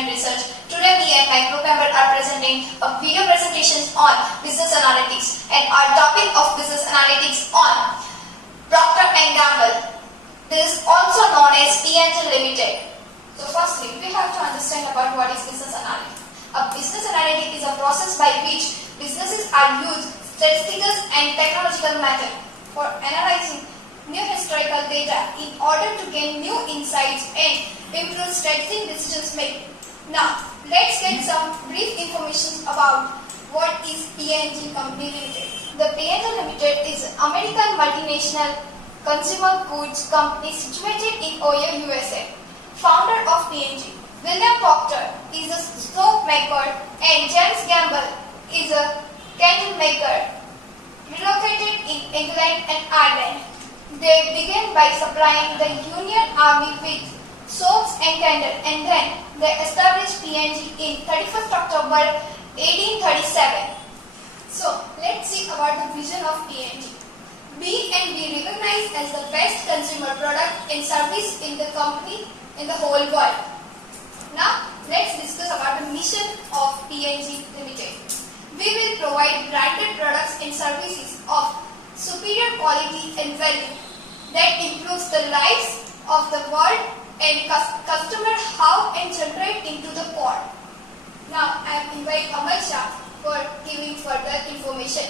and Research. Today me and my group member are presenting a video presentation on business analytics, and our topic of business analytics on Procter and Gamble. This is also known as P G Ltd. So firstly, we have to understand about what is business analytics. A business analytic is a process by which businesses are used statistical and technological method for analyzing new historical data in order to gain new insights and improve strategic decisions making. Now, let's get some brief information about what is P&G Company Limited. The P&G Limited is an American multinational consumer goods company situated in Ohio, USA. Founder of P&G, William Procter, is a soap maker, and James Gamble is a candle maker relocated in England and Ireland. They began by supplying the Union Army with soaps and candles, and then they established P&G in 31st October 1837. So, let's see about the vision of P&G. Be and be recognized as the best consumer product and service in the company in the whole world. Now, let's discuss about the mission of P&G Limited. We will provide branded products and services of superior quality and value that improves the lives of the world and customer how and generate into the core. Now I invite Amal Shah for giving further information.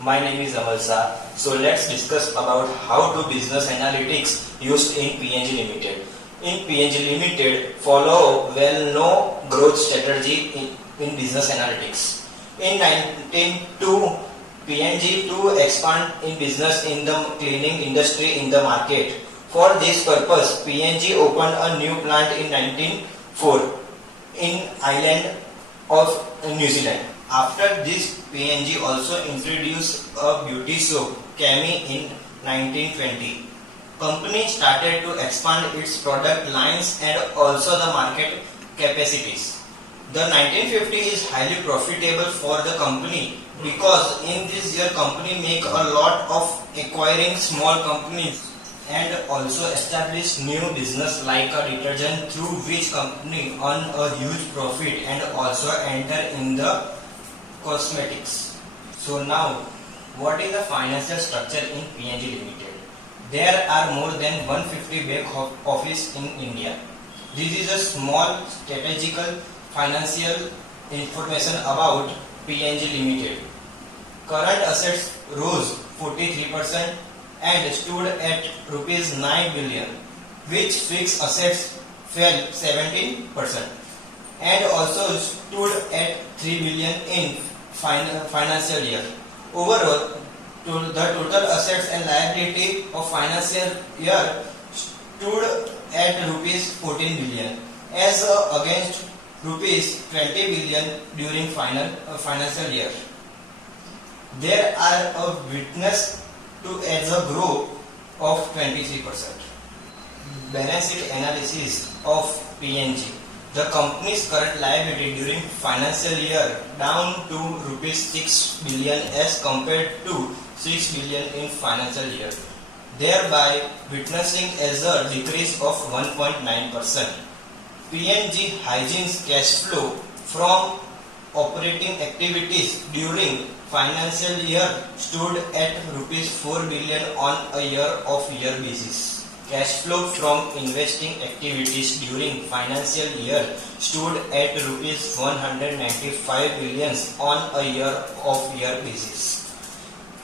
My name is Amal Shah. So let's discuss about how to business analytics used in P&G Limited. In P&G Limited, follow well-known growth strategy in business analytics. In 1902, P&G to expand in business in the cleaning industry in the market. For this purpose, P&G opened a new plant in 1904 in island of New Zealand. After this, P&G also introduced a beauty soap, Cami, in 1920. Company started to expand its product lines and also the market capacities. The 1950 is highly profitable for the company because in this year company make a lot of acquiring small companies and also establish new business like a detergent through which company earn a huge profit and also enter in the cosmetics. So now, what is the financial structure in P&G Limited? There are more than 150 back office in India. This is a small strategical financial information about P&G Limited. Current assets rose 43% and stood at rupees 9 billion, which fixed assets fell 17% and also stood at 3 billion in financial year. Overall, the total assets and liability of financial year stood at rupees 14 billion as against rupees 20 billion during financial year. There are a witness to as a growth of 23%. Balance sheet analysis of P&G. The company's current liability during financial year down to rupees 6 billion as compared to 6 billion in financial year, thereby witnessing as a decrease of 1.9%. P&G Hygiene's cash flow from operating activities during financial year stood at rupees 4 billion on a year-of-year basis. Cash flow from investing activities during financial year stood at rupees 195 billion on a year-of-year basis.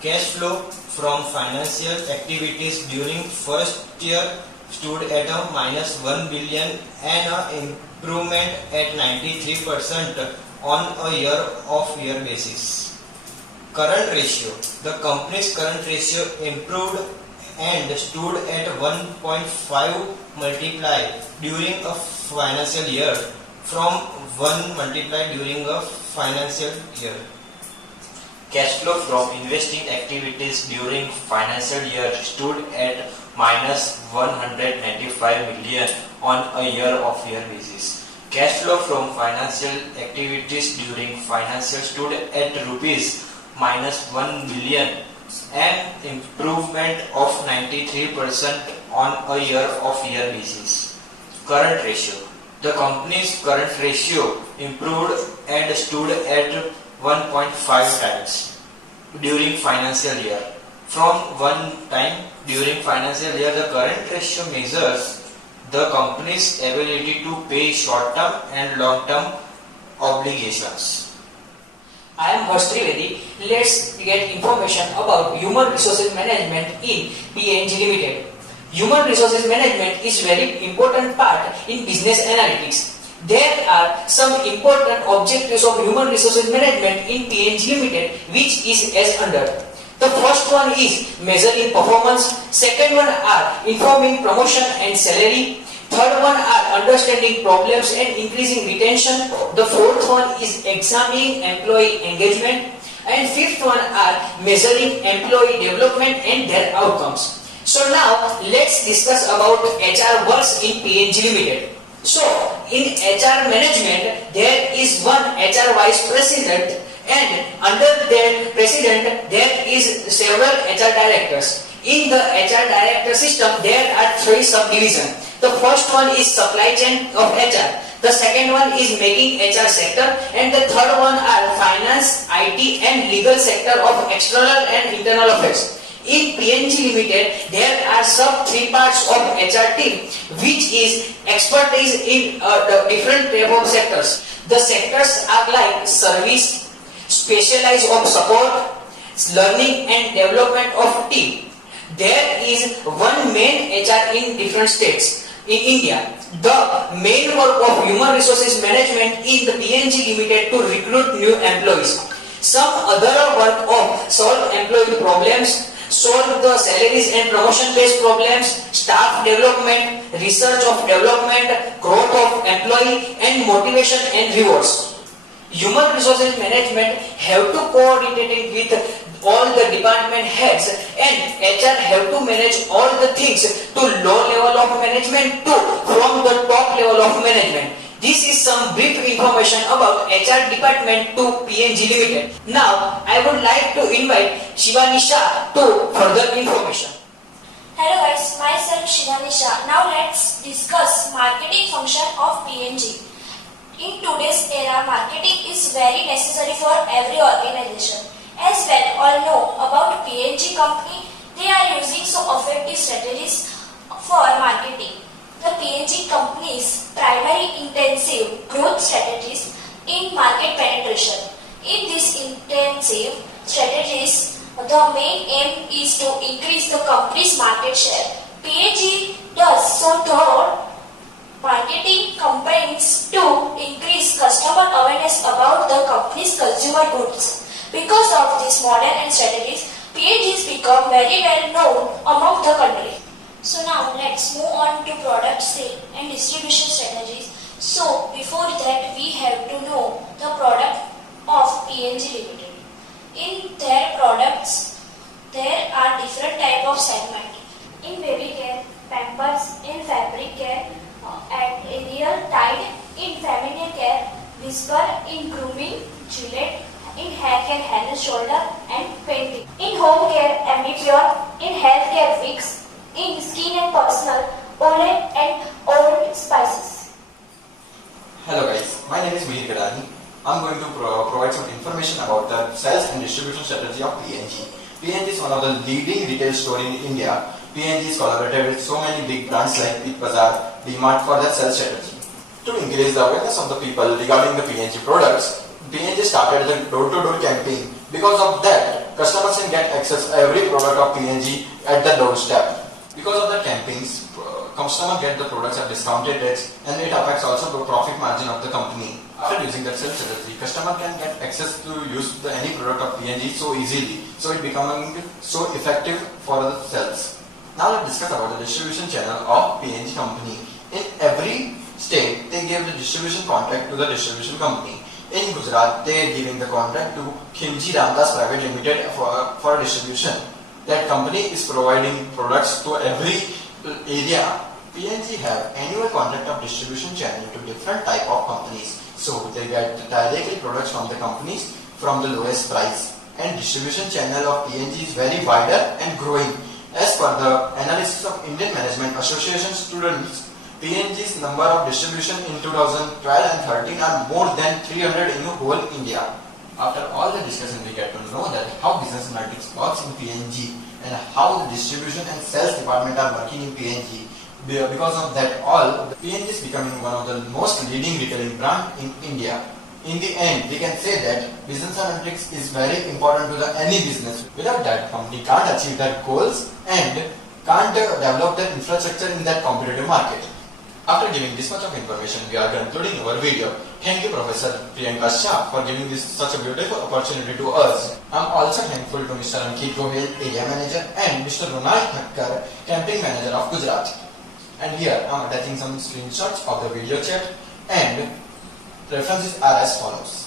Cash flow from financial activities during first year stood at a minus 1 billion and an improvement at 93% on a year-of-year basis. Current ratio. The company's current ratio improved and stood at 1.5 multiply during a financial year from 1 multiply during a financial year. Cash flow from investing activities during financial year stood at minus 195 million on a year-of-year basis. Cash flow from financial activities during financial stood at rupees minus 1 billion, an improvement of 93% on a year-of-year basis. Current ratio. The company's current ratio improved and stood at 1.5 times during financial year. From one time during financial year, the current ratio measures the company's ability to pay short-term and long-term obligations. I am Harsh Trivedi. Let's get information about human resources management in P&G Ltd. Human resources management is very important part in business analytics. There are some important objectives of human resources management in P&G Ltd, which is as under. The first one is measuring performance. Second one are informing promotion and salary. Third one are understanding problems and increasing retention. The fourth one is examining employee engagement. And fifth one are measuring employee development and their outcomes. So now let's discuss about HR works in P&G Ltd. So in HR management there is one HR vice president, and under their president there is several HR directors. In the HR director system there are three subdivisions. The first one is supply chain of HR. The second one is making HR sector, and the third one are finance, IT and legal sector of external and internal affairs. In P&G Ltd there are sub three parts of HR team, which is expertise in the different type of sectors. The sectors are like service, specialized of support, learning and development of team. There is one main HR in different states in India. The main work of human resources management in the P&G Ltd to recruit new employees. Some other work of solve employee problems, solve the salaries and promotion based problems, staff development, research of development, growth of employee and motivation and rewards. Human resources management have to coordinate with all the department heads, and HR have to manage all the things to low level of management to from the top level of management. This is some brief information about HR department to P&G Ltd. Now I would like to invite Shivani Shah to further information. Hello guys, myself Shivani Shah. Now let's discuss marketing function of P&G. In today's era, marketing is very necessary for every organization. As well all know about P&G company, they are using so effective strategies for marketing. The P&G company's primary intensive growth strategies in market penetration. In these intensive strategies, the main aim is to increase the company's market share. P&G does so through marketing campaigns to increase customer awareness about the company's consumer goods. Because of these modern and strategies, P&G has become very well known among the country. So now let's move on to product sale and distribution strategies. So before that we have to know the product of P&G Ltd. In their products there are different type of segment. In baby care, Pampers, in fabric care, and Ariel, Tide, in feminine care, Whisper, in grooming, Gillette, in hair care, Head and Shoulder, and painting. In home care, Ambipure, in health care, Vicks, in skin and personal, Olay and Old Spices. Hello guys, my name is Mihir Gadani. I'm going to provide some information about the sales and distribution strategy of P&G. P&G is one of the leading retail stores in India. P&G has collaborated with so many big brands like Big Bazaar, DMart for their sales strategy. To increase the awareness of the people regarding the P&G products, P&G started the door-to-door campaign. Because of that, customers can get access to every product of P&G at the doorstep. Because of the campaigns, customers get the products at discounted rates, and it affects also the profit margin of the company. After using that sales strategy, customer can get access to use any product of P&G so easily, so it becoming so effective for the sales. Now let's discuss about the distribution channel of P&G company. In every state, they give the distribution contract to the distribution company. In Gujarat, they are giving the contract to Khimji Ramdas Private Limited for distribution. That company is providing products to every area. P&G have annual contract of distribution channel to different type of companies. So they get directly products from the companies from the lowest price. And distribution channel of P&G is very wider and growing. As per the analysis of Indian Management Association students, PNG's number of distribution in 2012 and 13 are more than 300 in whole India. After all the discussion, we get to know that how business analytics works in PNG and how the distribution and sales department are working in PNG. Because of that all, PNG is becoming one of the most leading retailing brand in India. In the end, we can say that business analytics is very important to any business. Without that, company can't achieve their goals and can't develop their infrastructure in that competitive market. After giving this much of information, we are concluding our video. Thank you, Professor Priyanka Shah, for giving this such a beautiful opportunity to us. I am also thankful to Mr. Ankit Gohil, Area Manager, and Mr. Ronald Thakkar, Camping Manager of Gujarat. And here I am attaching some screenshots of the video chat, and references are as follows.